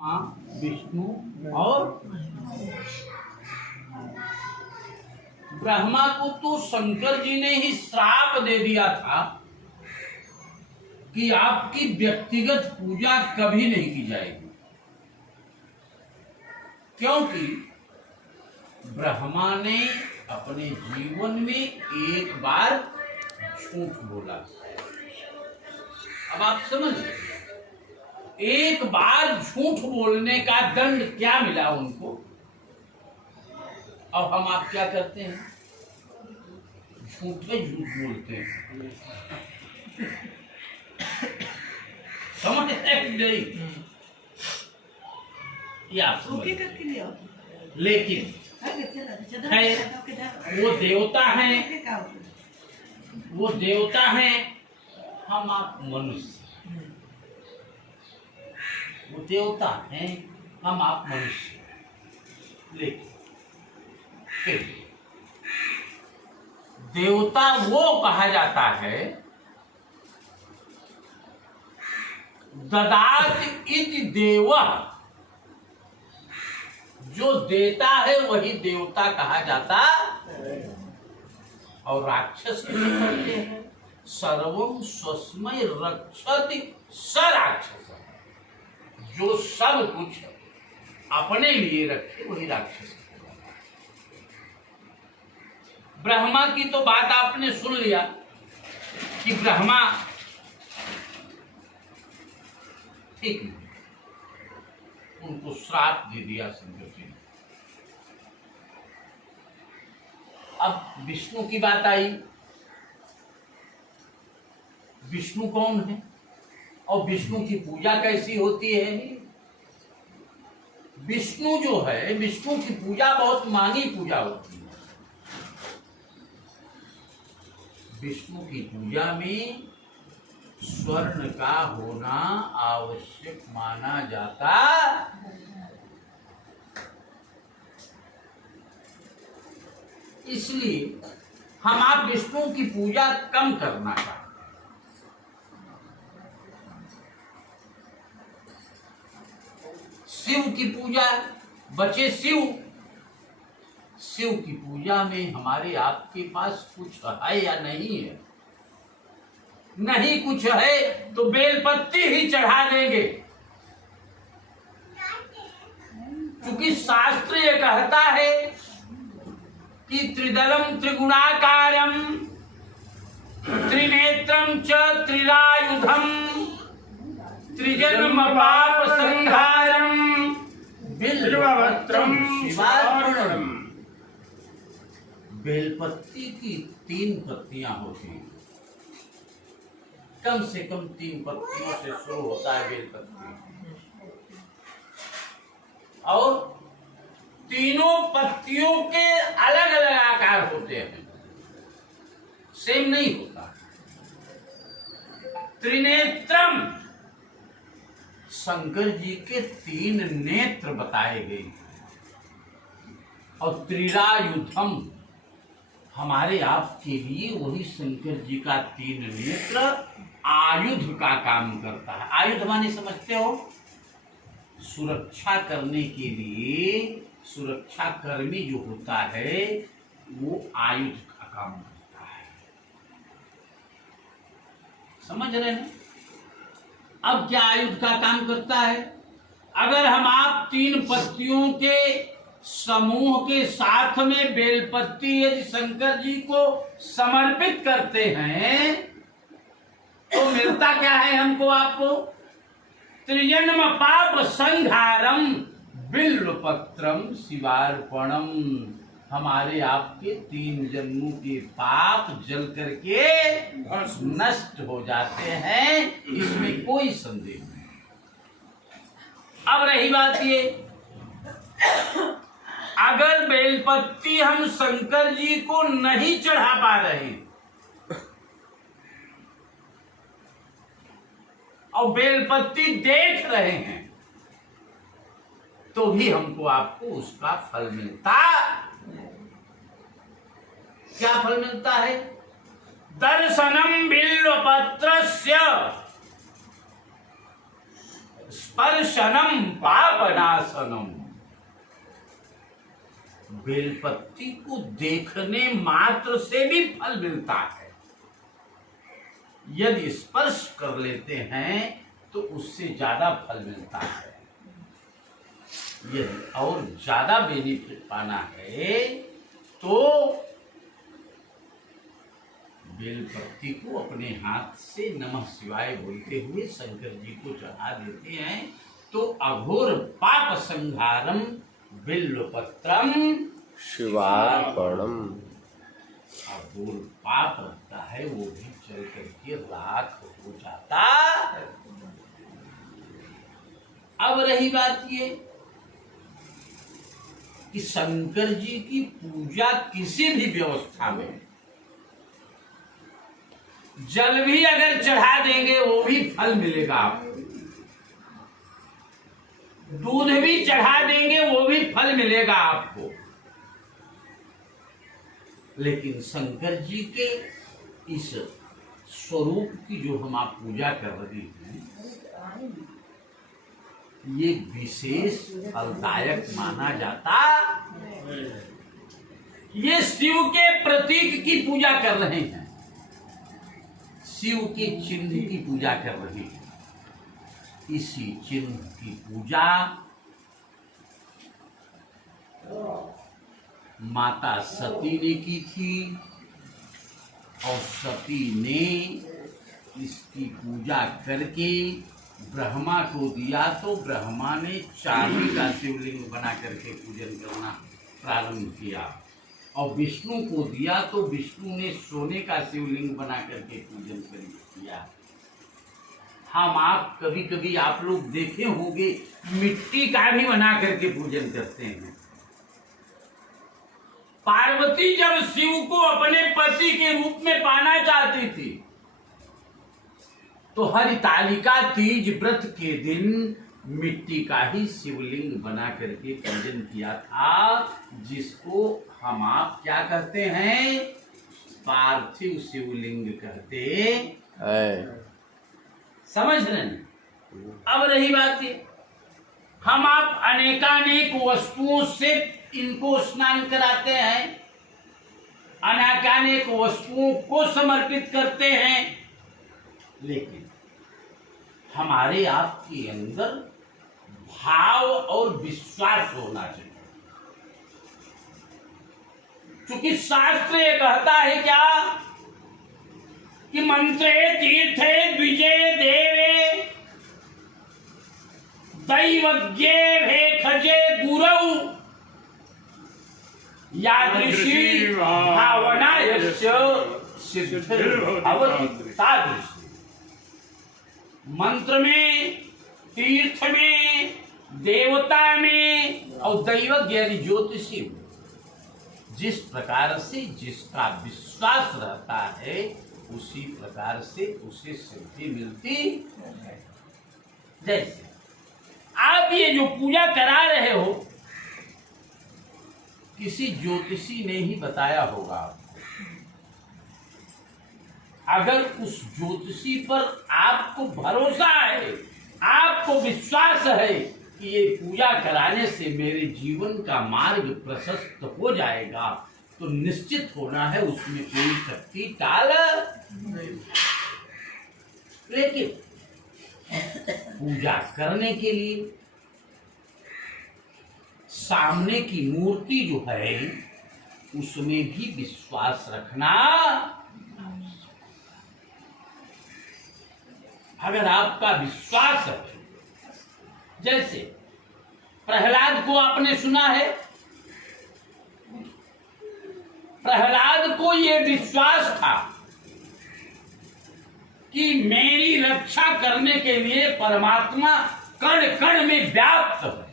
विष्णु और ब्रह्मा को तो शंकर जी ने ही श्राप दे दिया था कि आपकी व्यक्तिगत पूजा कभी नहीं की जाएगी, क्योंकि ब्रह्मा ने अपने जीवन में एक बार झूठ बोला। अब आप समझिए, एक बार झूठ बोलने का दंड क्या मिला उनको। अब हम आप क्या करते हैं, झूठ बोलते हैं। समझ नहीं लेकिन है वो देवता हैं, वो देवता हैं, हम आप मनुष्य। वो देवता हैं, हम आप मनुष्य। लेकिन देवता वो कहा जाता है ददात इति देवः, जो देता है वही देवता कहा जाता। और राक्षस किसे कहते हैं, सर्वं स्वस्मै रक्षति स राक्षस, जो सब कुछ अपने लिए रखे वही राक्षस। ब्रह्मा की तो बात आपने सुन लिया कि ब्रह्मा ठीक नहीं, उनको श्राप दे दिया शंकर जी ने। अब विष्णु की बात आई। विष्णु कौन है और विष्णु की पूजा कैसी होती है। विष्णु जो है, विष्णु की पूजा बहुत मांगी पूजा होती है। विष्णु की पूजा में स्वर्ण का होना आवश्यक माना जाता। इसलिए हम आप विष्णु की पूजा कम करना चाहते। शिव की पूजा बचे शिव। शिव की पूजा में हमारे आपके पास कुछ है या नहीं है। नहीं कुछ है तो बेलपत्ती ही चढ़ा देंगे, क्योंकि शास्त्र ये कहता है कि त्रिदलम त्रिगुणाकारम त्रिनेत्रम च त्रिरायुधम त्रिजन्म पाप संहारम बिल्वपत्रम शिवार्पणम। बेलपत्ती की 3 पत्तियां होती हैं, कम से कम 3 पत्तियों से शुरू होता है बेलपत्ती। और तीनों पत्तियों के अलग अलग आकार होते हैं, सेम नहीं होता। त्रिनेत्रम, शंकर जी के 3 नेत्र बताए गए। और त्रिरायुधम, हमारे आपके लिए वही शंकर जी का 3 नेत्र आयुध का काम करता है। आयुध माने समझते हो, सुरक्षा करने के लिए सुरक्षा कर्मी जो होता है वो आयुध का काम करता है। समझ रहे हैं। अब क्या आयुध का काम करता है, अगर हम आप 3 पत्तियों के समूह के साथ में बेलपत्ती यदि शंकर जी को समर्पित करते हैं तो मिलता क्या है हमको आपको, त्रिजन्म पाप संहारम बिल्वपत्रम शिवार्पणम। हमारे आपके 3 जन्मों के पाप जल करके नष्ट हो जाते हैं, इसमें कोई संदेह नहीं। अब रही बात ये, अगर बेलपत्ती हम शंकर जी को नहीं चढ़ा पा रहे और बेलपत्ती देख रहे हैं तो भी हमको आपको उसका फल मिलता। क्या फल मिलता है, दर्शनम बिल्वपत्रस्य स्पर्शनम पाप वनासनम। बेलपत्ती को देखने मात्र से भी फल मिलता है, यदि स्पर्श कर लेते हैं तो उससे ज्यादा फल मिलता है। यदि और ज्यादा बेनिफिट पाना है तो बेलपत्ती को अपने हाथ से नमः शिवाय बोलते हुए शंकर जी को चढ़ा देते हैं तो अघोर पाप संहारम बिल्वपत्रम शिवार्पणम। अघोर पाप रहता है वो भी चल करके राख हो जाता है। अब रही बात ये कि शंकर जी की पूजा किसी भी व्यवस्था में जल भी अगर चढ़ा देंगे वो भी फल मिलेगा आपको, दूध भी चढ़ा देंगे वो भी फल मिलेगा आपको। लेकिन शंकर जी के इस स्वरूप की जो हम आप पूजा कर रहे हैं ये विशेष फलदायक माना जाता। ये शिव के प्रतीक की पूजा कर रहे हैं, शिव के चिन्ह की पूजा कर रहे हैं। इसी चिन्ह की पूजा माता सती ने की थी और सती ने इसकी पूजा करके ब्रह्मा को दिया तो ब्रह्मा ने चांदी का शिवलिंग बना करके पूजन करना प्रारंभ किया और विष्णु को दिया तो विष्णु ने सोने का शिवलिंग बना करके पूजन किया। हम आप कभी कभी आप लोग देखे होंगे मिट्टी का भी बना करके पूजन करते हैं। पार्वती जब शिव को अपने पति के रूप में पाना चाहती थी तो हरितालिका तीज व्रत के दिन मिट्टी का ही शिवलिंग बना करके पूजन किया था, जिसको हम आप क्या कहते हैं, पार्थिव शिवलिंग कहते हैं। समझ रहे हैं? अब रही बात ये, हम आप अनेकानेक वस्तुओं से इनको स्नान कराते हैं, अनेकानेक वस्तुओं को समर्पित करते हैं, लेकिन हमारे आपके अंदर भाव और विश्वास होना चाहिए। क्योंकि शास्त्र ये कहता है क्या कि मंत्रे तीर्थे द्विजे देवे दैवज्ञे भेखजे गुरौ यादृशी भावना यस्य सिद्धिर्भवति तादृशी। मंत्र में, तीर्थ में, देवता में और दैवज्ञ यानी ज्योतिषी में जिस प्रकार से जिसका विश्वास रहता है उसी प्रकार से उसे सिद्धि मिलती है। जैसे आप ये जो पूजा करा रहे हो किसी ज्योतिषी ने ही बताया होगा आपको। अगर उस ज्योतिषी पर आपको भरोसा है, आपको विश्वास है कि ये पूजा कराने से मेरे जीवन का मार्ग प्रशस्त हो जाएगा, तो निश्चित होना है उसमें कोई शक्ति टाल नहीं। लेकिन पूजा करने के लिए सामने की मूर्ति जो है उसमें भी विश्वास रखना। अगर आपका विश्वास है, जैसे प्रहलाद को आपने सुना है, प्रहलाद को यह विश्वास था कि मेरी रक्षा करने के लिए परमात्मा कण कण में व्याप्त है।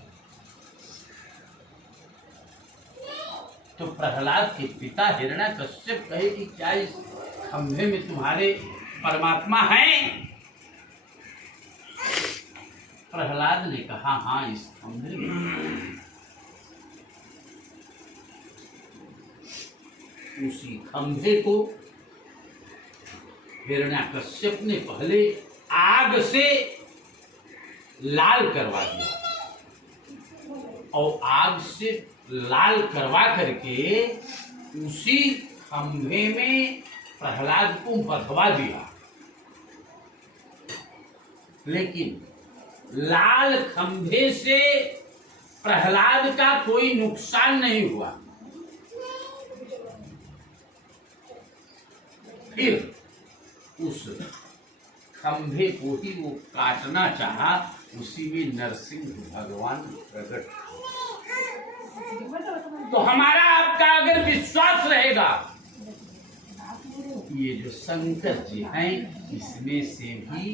तो प्रहलाद के पिता हिरण्यकश्यप कहे कि क्या इस खंभे में तुम्हारे परमात्मा हैं? प्रहलाद ने कहा हाँ, इस खंभे में। उसी खंभे को हिरण्यकश्यप ने पहले आग से लाल करवा दिया। और आग से लाल करवा करके उसी खंभे में प्रहलाद को बंधवा दिया। लेकिन लाल खंभे से प्रहलाद का कोई नुकसान नहीं हुआ। फिर उस खंभे को ही वो काटना चाहा, उसी में नरसिंह भगवान प्रकट। तो हमारा आपका अगर विश्वास रहेगा, ये जो शंकर जी हैं, इसमें से भी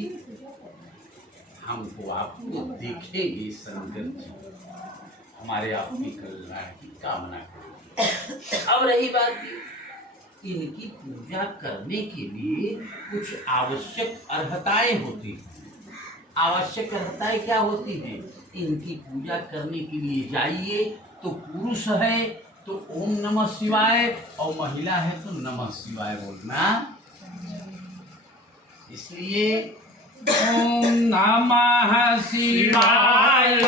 हमको आपको देखेंगे शंकर जी, हमारे आपकी कल्याण की कामना करेंगे। अब रही बात इनकी पूजा करने के लिए कुछ आवश्यक अर्हताएं होती हैं। आवश्यक अर्हताएं क्या होती हैं? इनकी पूजा करने के लिए जाइए तो पुरुष है तो ओम नमः शिवाय, और महिला है तो नमः शिवाय बोलना। इसलिए ओम नमः शिवाय